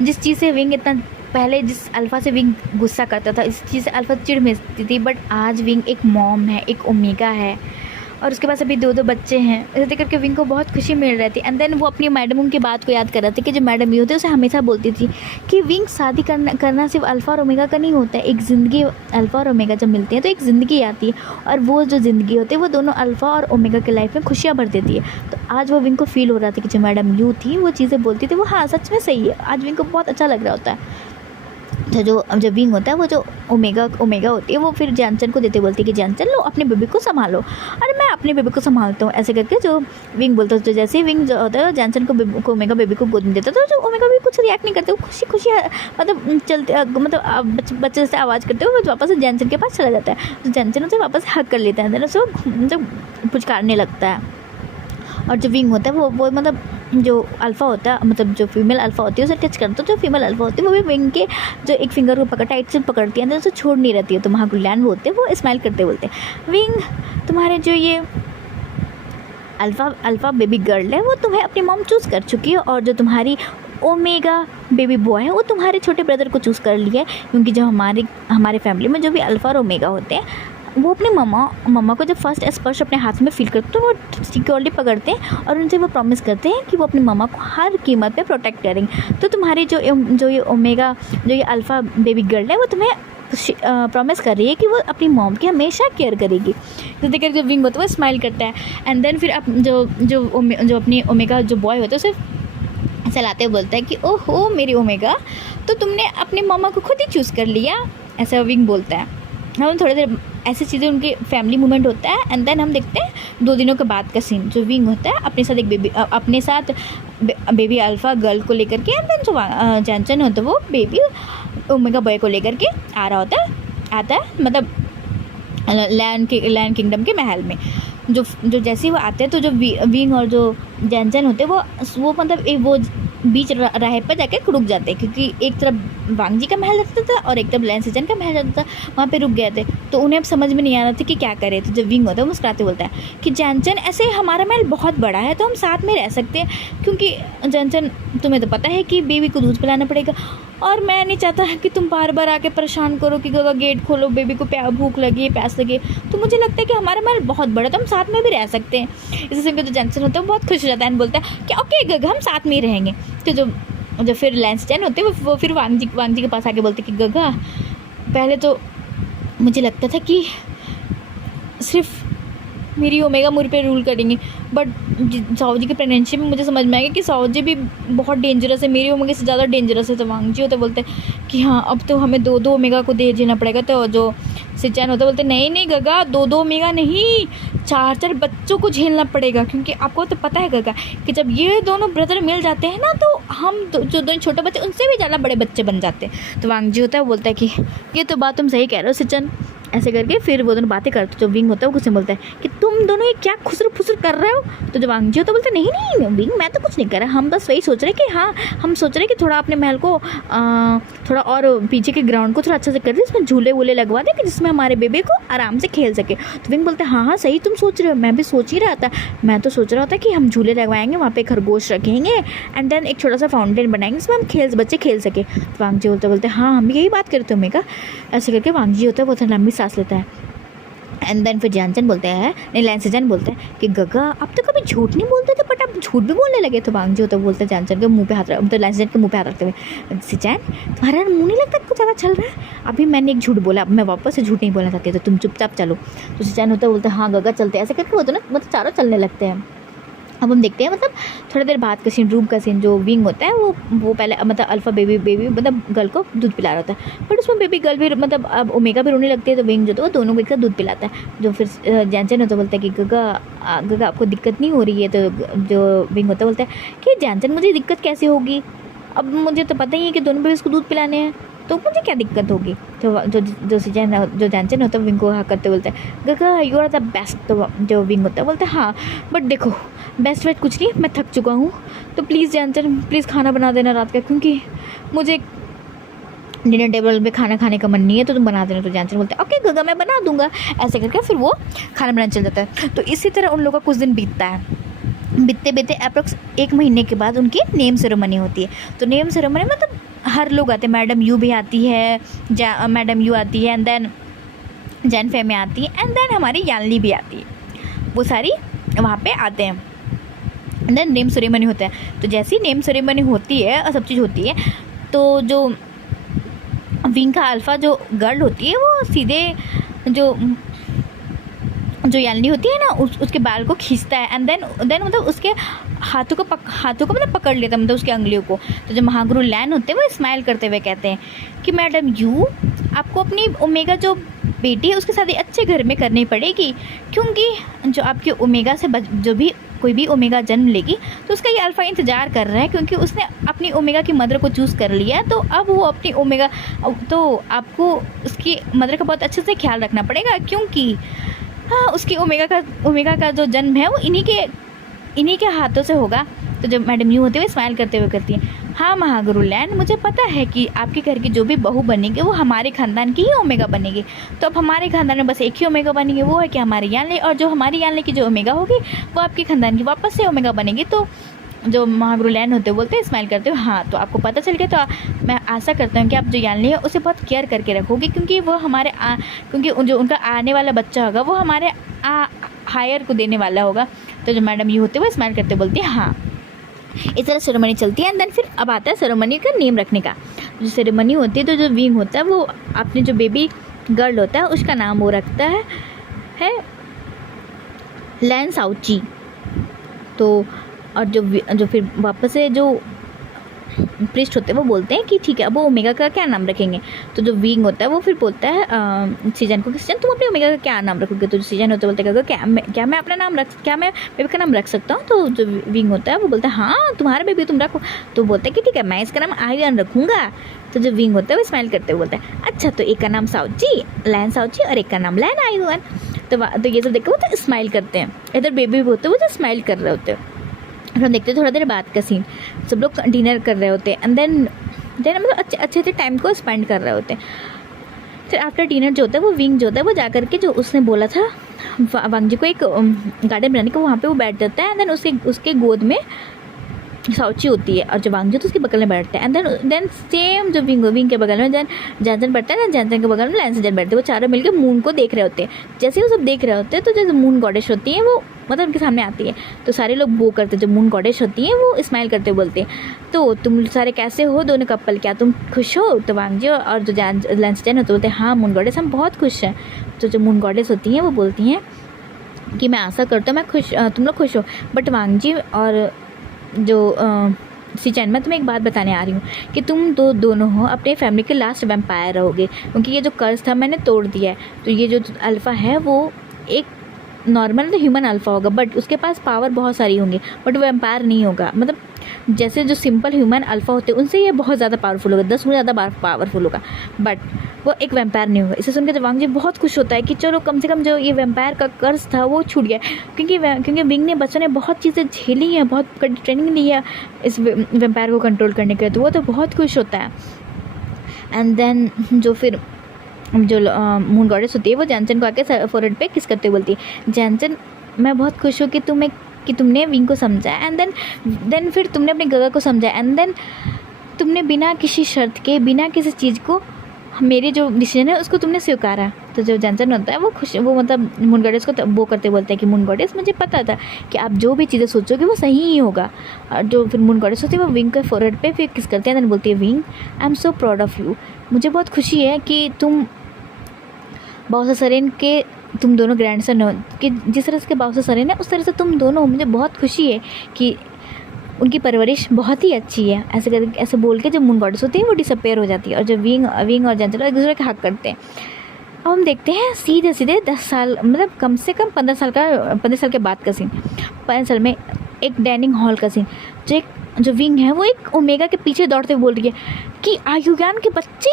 जिस चीज़ से विंग इतना पहले जिस अल्फ़ा से विंग गुस्सा करता था, इस चीज़ से अल्फ़ा चिढ़ मिलती थी, बट आज विंग एक मॉम है, एक ओमेगा है, और उसके पास अभी 2 बच्चे हैं। ऐसे देख करके विंग को बहुत खुशी मिल रही थी। एंड देन वो अपनी मैडम की बात को याद कर रहा था कि जो मैडम ये होती है उसे हमेशा बोलती थी कि विंग शादी करना सिर्फ अल्फ़ा और ओमेगा का नहीं होता है, एक ज़िंदगी अल्फ़ा और ओमेगा जब मिलती है तो एक ज़िंदगी आती है, और वो जो ज़िंदगी होती है वो दोनों अल्फ़ा और ओमेगा के लाइफ में खुशियाँ भर देती है। तो आज वो विंग को फील हो रहा था कि जो मैडम यू थी वो चीज़ें बोलती थी वो हाँ सच में सही है। आज विंग को बहुत अच्छा लग रहा होता है। तो जो विंग होता है वो जो ओमेगा होती है वो फिर जैनसन को देते बोलती है कि जैनसन लो अपने बेबी को संभालो, अरे मैं अपने बेबी को संभालता हूँ, ऐसे करके जो विंग बोलता है। तो जैसे ही विंग जो होता है जैनसन को ओमेगा बेबी को गोद में देता है तो जो ओमेगा बेबी कुछ रिएक्ट नहीं करते, वो खुशी मतलब चलते मतलब बच्चे से आवाज़ करते हुए वो वापस जैनसन के पास चला जाता है। तो जैनसन उसे वापस हक कर लेता है, उसको मतलब पुचकारने लगता है। और जो विंग होता है वो मतलब जो अल्फ़ा होता है मतलब जो फीमेल अल्फ़ा होती है उसे टच करता है, तो जो फीमेल अल्फ़ा होती है वो भी विंग के जो एक फिंगर को टाइट से पकड़ती है, अंदर उसे छोड़ नहीं रहती है। तो महागुरुलन होते हैं वो स्माइल करते बोलते हैं विंग तुम्हारे जो ये अल्फ़ा बेबी गर्ल है वो तुम्हें अपनी मॉम चूज़ कर चुकी है, और जो तुम्हारी ओमेगा बेबी बॉय है वो तुम्हारे छोटे ब्रदर को चूज़ कर लिया है। क्योंकि जो हमारे फैमिली में जो भी अल्फ़ा और ओमेगा होते हैं वो अपने मम्मा को जब फर्स्ट स्पर्श अपने हाथ में फील करते तो वो सिक्योरली पकड़ते हैं और उनसे वो प्रॉमिस करते हैं कि वो अपनी मम्मा को हर कीमत पे प्रोटेक्ट करेंगे। तो तुम्हारी जो ये ओमेगा जो ये अल्फ़ा बेबी गर्ल है वो तुम्हें प्रॉमिस कर रही है कि वो अपनी मॉम की हमेशा केयर करेगी। तो देखकर जो विंग होता है वो स्माइल करता है, एंड देन फिर जो अपनी ओमेगा जो बॉय होता है उसे चलाते हुए बोलता है कि ओहो मेरी ओमेगा, तो तुमने अपनी मम्मा को खुद ही चूज़ कर लिया, ऐसा विंग बोलता है। हम थोड़ी देर ऐसी चीज़ें उनके फैमिली मूवमेंट होता है, एंड देन हम देखते हैं 2 दिनों के बाद का सीन। जो विंग होता है अपने साथ बेबी अल्फ़ा गर्ल को लेकर के, एंड देन जो जैनसन होता है वो बेबी ओमेगा बॉय को लेकर के आता है मतलब लैंड किंगडम के महल में। जो जैसे ही वो आते हैं तो जो विंग और जो जैनसन होते हैं वो मतलब वो बीच राह पर जाके रुक जाते हैं, क्योंकि एक तरफ वांगजी का महल रहता था और एक तरफ लैंसिजन का महल रहता था, वहाँ पे रुक गए थे। तो उन्हें अब समझ में नहीं आ रहा था कि क्या करे। तो जब विंग होता है वो मुस्कुराते बोलता है कि जैनसन ऐसे हमारा महल बहुत बड़ा है तो हम साथ में रह सकते हैं, क्योंकि जैनसन तुम्हें तो पता है कि बेबी को दूध पिलाना पड़ेगा, और मैं नहीं चाहता कि तुम बार बार आके परेशान करो कि गेट खोलो, बेबी को भूख लगी, प्यास लगी। तो मुझे लगता है कि हमारा महल बहुत बड़ा तो हम साथ में भी रह सकते हैं। इसे सुनकर जो जैनसन होता है वो बहुत खुश हो जाता है, बोलता है कि ओके गगा हम साथ में ही रहेंगे। तो जो फिर लैंसजन होते हैं वो फिर वांगजी के पास आके बोलते कि गगा पहले तो मुझे लगता था कि सिर्फ मेरी ओमेगा मुझ पे रूल करेंगे, बट साओजी की प्रेगनेंसी में मुझे समझ में आएगा कि साओजी भी बहुत डेंजरस है, मेरी ओमेगा से ज़्यादा डेंजरस है। तो वांगजी होते बोलते कि हाँ अब तो हमें 2 ओमेगा को दे देना पड़ेगा। तो जो सिचैन होता बोलते नहीं गगा 2 ओमेगा नहीं 4 बच्चों को झेलना पड़ेगा, क्योंकि आपको तो पता है गगा कि जब ये दोनों ब्रदर मिल जाते हैं ना तो हम जो दोनों छोटे बच्चे उनसे भी ज़्यादा बड़े बच्चे बन जाते हैं। तो वांगजी होता है वो बोलता है कि ये तो बात तुम सही कह रहे हो सिचन। ऐसे करके फिर वो दोनों बातें करते। जो विंग होता है वो कुछ बोलता है कि तुम दोनों ये क्या खुसर फुसर कर रहे हो। तो जो वांगजी होता है बोलते नहीं विंग मैं तो कुछ नहीं कर रहा, हम बस वही सोच रहे कि हाँ हम सोच रहे कि थोड़ा अपने महल को थोड़ा और पीछे के ग्राउंड को थोड़ा अच्छे से कर दे, इसमें झूले वूले लगवा दे कि जिसमें हमारे बेबी को आराम से खेल सके। तो विंग बोलते हैं हाँ सही तुम सोच रहे हो, मैं भी सोच ही रहा था। मैं तो सोच रहा था कि हम झूले लगवाएंगे, वहाँ पे खरगोश रखेंगे, एंड देन एक छोटा सा फाउंटेन बनाएंगे जिसमें हम बच्चे खेल सके। तो वांगजी बोलते हाँ हम यही बात करते हो मेगा। ऐसे करके वांगजी होता है वो लंबी सांस लेता है, एंड देन फिर जैनसन बोलते हैं नहीं लैंसजन बोलते हैं कि गगा अब तो कभी झूठ नहीं बोलते थे बट अब झूठ भी बोलने लगे। तो वांगजी होता है बोलते हैं जैनसन के मुंह पे हाथ तो लैंसजन के मुंह पे हाथ रखते हुए सिचैन तुम्हारा मुंह नहीं लगता कुछ ज़्यादा चल रहा है, अभी मैंने एक झूठ बोला अब मैं वापस से झूठ नहीं बोलना चाहती, तो तुम चुपचाप चलो। तो सिचैन होता है बोलते हैं हाँ गगा चलते हैं। ऐसे करके वो दोनों मतलब चारों चलने लगते हैं। अब हम देखते हैं मतलब थोड़ी देर बाद का सीन, रूम का सीन। जो विंग होता है वो पहले मतलब अल्फ़ा बेबी मतलब गर्ल को दूध पिला रहा होता है, बट उसमें बेबी गर्ल भी मतलब अब ओमेगा भी रोने लगती है, तो विंग जो था वो दोनों को एक साथ दूध पिलाता है। जो फिर जैनचन होता बोलता है कि गगा आपको दिक्कत नहीं हो रही है? तो जो विंग होता बोलता है कि जैनचन मुझे दिक्कत कैसे होगी, अब मुझे तो पता ही है कि दोनों बेबीज़ को दूध पिलाने हैं, तो मुझे क्या दिक्कत होगी? जो जैनचन होता है विंग को हाँ करते बोलता है गगा यू आर द बेस्ट। तो जो विंग होता है बोलता है हाँ बट देखो बेस्ट वेट कुछ नहीं, मैं थक चुका हूँ, तो प्लीज़ जैनचन प्लीज़ खाना बना देना रात का, क्योंकि मुझे डिनर टेबल पे खाना खाने का मन नहीं है, तो तुम बना देना। तो जैनचन बोलते हैं ओके गगा मैं बना दूंगा, ऐसे करके फिर वो खाना बनाने चल जाता है। तो इसी तरह उन लोगों का कुछ दिन बीतता है। बीतते बीतते अप्रोक्स 1 महीने के बाद उनकी नेम सेरेमनी होती है। तो नेम सेरेमनी मतलब हर लोग आते हैं, मैडम यू भी आती है, मैडम यू आती है, एंड देन जैन फे में आती है, एंड देन हमारी यानली भी आती है, वो सारी वहाँ पे आते हैं। एंड देन नेम सेरेमनी होता है। तो जैसी नेम सेरेमनी होती है और सब चीज़ होती है, तो जो विंग का अल्फ़ा जो गर्ल होती है वो सीधे जो यानली होती है ना उसके बाल को खींचता है, एंड देन मतलब उसके हाथों को मतलब पकड़ लेता है, मतलब उसकी उंगलियों को। तो जो महागुरु लैन होते हैं वो स्माइल करते हुए कहते हैं कि मैडम यू आपको अपनी ओमेगा जो बेटी है उसके शादी अच्छे घर में करनी पड़ेगी, क्योंकि जो आपकी ओमेगा से जो भी कोई भी ओमेगा जन्म लेगी तो उसका ये अल्फ़ा इंतज़ार कर रहा है, क्योंकि उसने अपनी ओमेगा की मदर को चूज़ कर लिया है। तो अब वो अपनी ओमेगा, तो आपको उसकी मदर का बहुत अच्छे से ख्याल रखना पड़ेगा, क्योंकि हाँ उसकी ओमेगा का जो जन्म है वो इन्हीं के हाथों से होगा। तो जब मैडम यूँ होते हुए स्माइल करते हुए करती हैं हाँ महागुरु लैन, मुझे पता है कि आपके घर की जो भी बहू बनेगी वो हमारे ख़ानदान की ही ओमेगा बनेगी। तो अब हमारे ख़ानदान में बस एक ही ओमेगा बनेगी, वो है कि हमारी यानले, और जो हमारी यानले की जो ओमेगा होगी वो आपके ख़ानदान की वापस से ओमेगा बनेगी। तो जो महागुरु लैन होते बोलते हैं स्माइल करते हुए हाँ तो आपको पता चल गया, तो मैं आशा करता हूँ कि आप जो यानली है उसे बहुत केयर करके रखोगे, क्योंकि वो हमारे क्योंकि जो उनका आने वाला बच्चा होगा वो हमारे हायर को देने वाला होगा। तो जो मैडम ये होते हुए स्माइल करते बोलती है हाँ। इस तरह सेरेमनी चलती है, एंड देन फिर अब आता है सेरेमनी का नेम रखने का। जो सेरेमनी होती है तो जो विंग होता है वो अपने जो बेबी गर्ल होता है उसका नाम वो रखता है लैन साउची। तो और जो फिर वापस से जो प्रिस्ट होते हैं वो बोलते हैं कि ठीक है अब वो ओमेगा का क्या नाम रखेंगे। तो जो विंग होता है वो फिर बोलता है सीजन को कि सीजन तुम अपने ओमेगा का क्या नाम रखोगे। तो जो सीजन होता है बोलते हैं क्या मैं अपना नाम क्या मैं बेबी का नाम रख सकता हूँ। तो जो विंग होता है वो बोलता है हाँ तुम्हारा बेबी तुम रखो। तो बोलता है कि ठीक है मैं इसका नाम आयुन रखूँगा। तो जो विंग होता है वो स्माइल करते हुए बोलता है अच्छा तो एक का नाम साउची लैन साउची और एक का नाम लैन आयुन। तो ये सब देख के वो तो स्माइल करते हैं। इधर बेबी भी होते हैं वो जो स्माइल कर रहे होते हैं। हम देखते हैं थोड़ा देर बाद का सीन, सब लोग डिनर कर रहे होते हैं, एंड देन मतलब अच्छे टाइम को स्पेंड कर रहे होते हैं। फिर आफ्टर डिनर जो होता है वो विंग जो होता है वो जा करके जो उसने बोला था वांग जी को एक गार्डन बनाने को, वहाँ पे वो बैठ जाता है, एंड देन उसके गोद में साउची होती है और जो वांग जो तो उसके बगल में बैठता है। एंड देन सेम जो विंग के बगल में जैनसन बैठता है ना, जैनसन के बगल में लैंसजन बैठते हैं। वो चारों मिलकर मून को देख रहे होते हैं। जैसे वो सब देख रहे होते हैं तो जैसे मून गॉडेश होती है वो मतलब उनके सामने आती है, तो सारे लोग वो करते हैं। जो मून गॉडेश होती है वो स्माइल करते बोलते हैं तो तुम सारे कैसे हो दोनों कपल, क्या तुम खुश हो। तो वांग जी और जो लैंसजन होते बोलते हैं हाँ मून गॉडेस हम बहुत खुश हैं। तो जो मून गॉडेस होती हैं वो बोलती हैं कि मैं आशा करता हूँ मैं खुश तुम लोग खुश हो। बट वांग जी और जो सीचैन मैं तुम्हें एक बात बताने आ रही हूँ कि तुम दोनों हो अपने फैमिली के लास्ट वैम्पायर रहोगे, क्योंकि ये जो कर्ज था मैंने तोड़ दिया है। तो ये जो अल्फ़ा है वो एक नॉर्मल तो ह्यूमन अल्फ़ा होगा, बट उसके पास पावर बहुत सारी होंगी, बट वो वैम्पायर नहीं होगा। मतलब जैसे जो सिंपल ह्यूमन अल्फ़ा होते हैं उनसे ये बहुत ज़्यादा पावरफुल होगा, 10 गुना ज़्यादा पावरफुल होगा, बट वो एक वैम्पायर नहीं होगा। इसे सुनकर जब वांग जी बहुत खुश होता है कि चलो कम से कम जो ये वैम्पायर का कर्ज था वो छूट गया, क्योंकि विंग ने बच्चों ने बहुत चीज़ें झेली हैं, बहुत ट्रेनिंग ली है इस वैम्पायर को कंट्रोल करने के लिए, तो वो तो बहुत खुश होता है। एंड देन जो फिर जो मून गॉडेस होती है वो जैनसन को आके फोरहेड पे किस करते बोलती है जैनसन मैं बहुत खुश हूँ कि तुमने विंग को समझा, एंड देन फिर तुमने अपने गगा को समझा, एंड देन तुमने बिना किसी शर्त के बिना किसी चीज़ को मेरे जो डिसीजन है उसको तुमने स्वीकारा। तो जो जैनसन होता है वो खुश वो मतलब मून गॉडेस को वो करते बोलता है कि मून गॉडेस मुझे पता था कि आप जो भी चीज़ें सोचोगे वो सही ही होगा। और जो फिर मून गॉडेस होती है वो विंग के फोरहेड पे फिर किस करते हैं, देन बोलती है wing I am so proud of you, मुझे बहुत खुशी है कि तुम बॉस सरेन के तुम दोनों ग्रैंडसन हो, कि जिस तरह से बाबू सर है ना उस तरह से तुम दोनों हो। मुझे बहुत खुशी है कि उनकी परवरिश बहुत ही अच्छी है। ऐसे बोल के जब मून गॉडेस होती है वो डिसअपेयर हो जाती है, और जब विंग और जेंचन एक दूसरे के हक करते हैं। अब हम देखते हैं सीधे 10 साल, मतलब कम से कम 15 साल के बाद का सीन। 15 साल में एक डाइनिंग हॉल का सीन, जो विंग है वो एक ओमेगा के पीछे दौड़ते हुए बोल रही है कि आयुयान के बच्चे,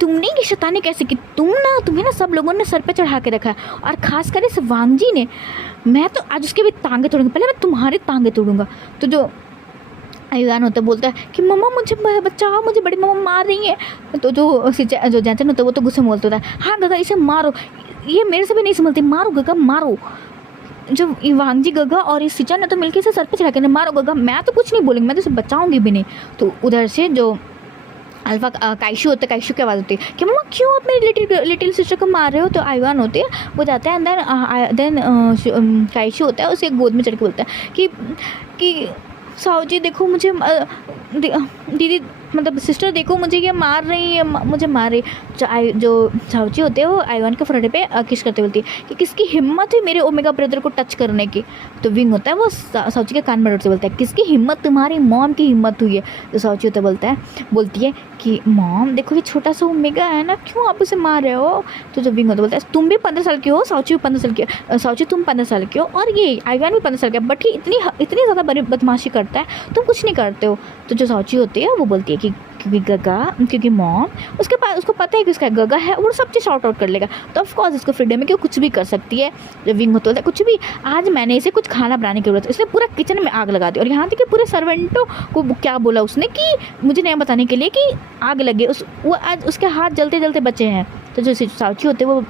तुमने ये शैतानी कैसे की, तुम्हें ना सब लोगों ने सर पे चढ़ा के रखा है, और खासकर इस वांगजी ने, मैं तो आज उसके भी टांगे तोड़ूंगा, पहले मैं तुम्हारी टांगे तोड़ूंगा। तो जो आयुयान होता है बोलता है कि मम्मा मुझे बचाओ, मुझे बड़ी मम्मा मार रही है। तो जो जेंचन होता है वो तो गुस्से में बोलता है, हाँ गगा इसे मारो, ये मेरे से भी नहीं संभलती, मारो गगा मारो। जो वांगजी गगा और इस सिचा ने तो मिलकर इसे सर पे चढ़ा के मारो गगा, मैं तो कुछ नहीं बोलूँगी, मैं तो इसे बचाऊंगी भी नहीं। तो उधर से जो अल्फा काइशू होता है, काइशू की आवाज़ होती है कि मम्मा क्यों आप मेरी लिटिल सिस्टर को मार रहे हो। तो आयुयान होती है वो जाता है, देन काइशू होता है उसे गोद में चढ़ के बोलता है कि साहू देखो मुझे, दीदी मतलब सिस्टर देखो मुझे ये मार रही है, मुझे मार रही है। जो साउची होते हैं वो आयुयान के फ्रंट पे किस करते बोलती है कि किसकी हिम्मत है मेरे ओमेगा ब्रदर को टच करने की। तो विंग होता है वो साउची के कान में डर से बोलता है किसकी हिम्मत, तुम्हारी मॉम की हिम्मत हुई है। तो साउची होता बोलती है कि मॉम देखो ये छोटा सा ओमेगा है ना, क्यों आप उसे मार रहे हो। तो जो विंग होता बोलता है तुम भी 15 साल की हो, साउची भी 15 साल की हो, साउची तुम 15 साल की हो, और ये आयुयान भी 15 साल का, बट ये इतनी ज़्यादा बदमाशी करता है, तुम कुछ नहीं करते हो। तो जो साउची होती है वो बोलती है कि क्योंकि मॉम उसको पता है कि उसका गगा है, वो सब चीज़ शॉर्ट आउट कर लेगा, तो ऑफकोर्स इसको फ्रीडम है कि वो कुछ भी कर सकती है। जब विंग होता है कुछ भी, आज मैंने इसे कुछ खाना बनाने की जरूरत है, इसने पूरा किचन में आग लगा दी, और यहाँ तक कि पूरे सर्वेंटों को क्या बोला उसने कि मुझे नहीं बताने के लिए कि आग लगे, वो आज उसके हाथ जलते जलते बचे हैं। तो जो साउची होते वो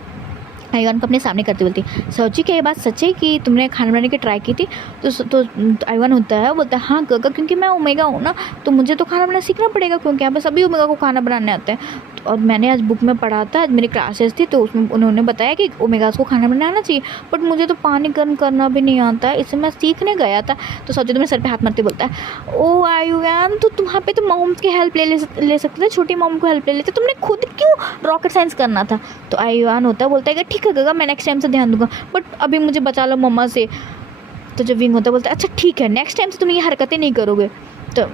आयुयान को अपने सामने करते बोलती साउची क्या ये बात सच है कि तुमने खाना बनाने की ट्राई की थी। तो आयुयान होता है बोलता है हाँ गगा, क्योंकि मैं ओमेगा हूँ ना, तो मुझे तो खाना बनाना सीखना पड़ेगा, क्योंकि यहाँ पे सभी ओमेगा को खाना बनाने आते हैं। और मैंने आज बुक में पढ़ा था, आज मेरी क्लासेस थी, तो उसमें उन्होंने बताया कि ओमेगास को खाना बनाना चाहिए, बट मुझे तो पानी गर्म करना भी नहीं आता है, इसे मैं सीखने गया था। तो साउची तो मेरे सर पे हाथ मारते बोलता है ओ आयुयान, तो वहाँ पे तो मॉम की हेल्प ले सकते थे, छोटी मॉम को हेल्प ले लेते, तुमने खुद क्यों रॉकेट साइंस करना था। तो आयुयान होता है बोलता है कि ठीक है गगा, मैं नेक्स्ट टाइम से ध्यान दूंगा, बट अभी मुझे बचा लो मम्मा से। तो जो विंग होता है बोलता है अच्छा ठीक है, नेक्स्ट टाइम से तुम ये हरकतें नहीं करोगे। तो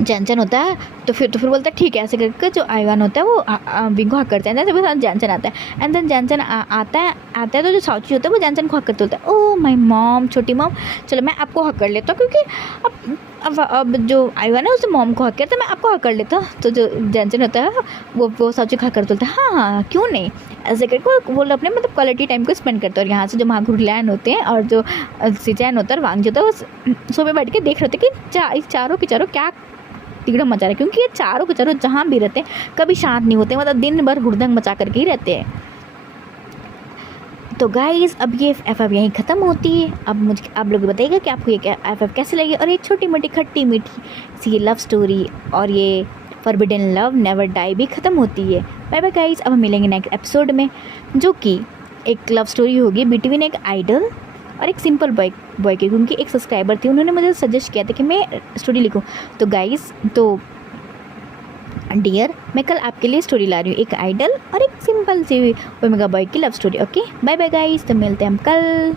जेंचन होता है तो फिर बोलता है ठीक है, ऐसे करके जो आयुयान होता है वो विंग को हक करते हैं, जैसे साथ जेंचन आता है, एंड देन जेंचन आता है तो जो साउची होता है वो जेंचन को हक करते बोलता है ओह माय मॉम, छोटी मॉम, चलो मैं आपको हक कर लेता हूँ, क्योंकि अब जो आयुयान है उसे मॉम को हक करता है, मैं आपको हक कर लेता हूँ। तो जो जेंचन होता है वो साउची को हक करते बोलता है हाँ क्यों नहीं, ऐसे करके वो अपने मतलब क्वालिटी टाइम को स्पेंड करते हैं। और यहाँ से जो महागुरलैन होते हैं और जो सिचैन होता है और वांग होता है वो सुबह बैठ के देख रहे होते हैं कि चारों के चारों क्या तिगड़म मचा रहे हैं, क्योंकि ये चारों के चारों जहाँ भी रहते हैं कभी शांत नहीं होते, मतलब दिन भर हुड़दंग मचा करके ही रहते हैं। तो गाइज़ अब ये FF यहीं ख़त्म होती है। अब मुझे आप लोग बताइएगा कि आपको ये FF कैसी लगी, और ये छोटी मोटी खट्टी मीठी सी लव स्टोरी और ये फॉरबिडन लव नेवर डाई भी ख़त्म होती है। बाय बाय गाइज़, अब हम मिलेंगे नेक्स्ट एपिसोड में, जो कि एक लव स्टोरी होगी बिटवीन एक आइडल और एक सिंपल बॉय की, क्योंकि एक सब्सक्राइबर थी, उन्होंने मुझे सजेस्ट किया था कि मैं स्टोरी लिखूं। तो गाइज़ तो डियर, मैं कल आपके लिए स्टोरी ला रही हूँ, एक आइडल और एक सिंपल सी ओमेगा बॉय की love story. Okay bye bye guys, तो मिलते हैं हम कल।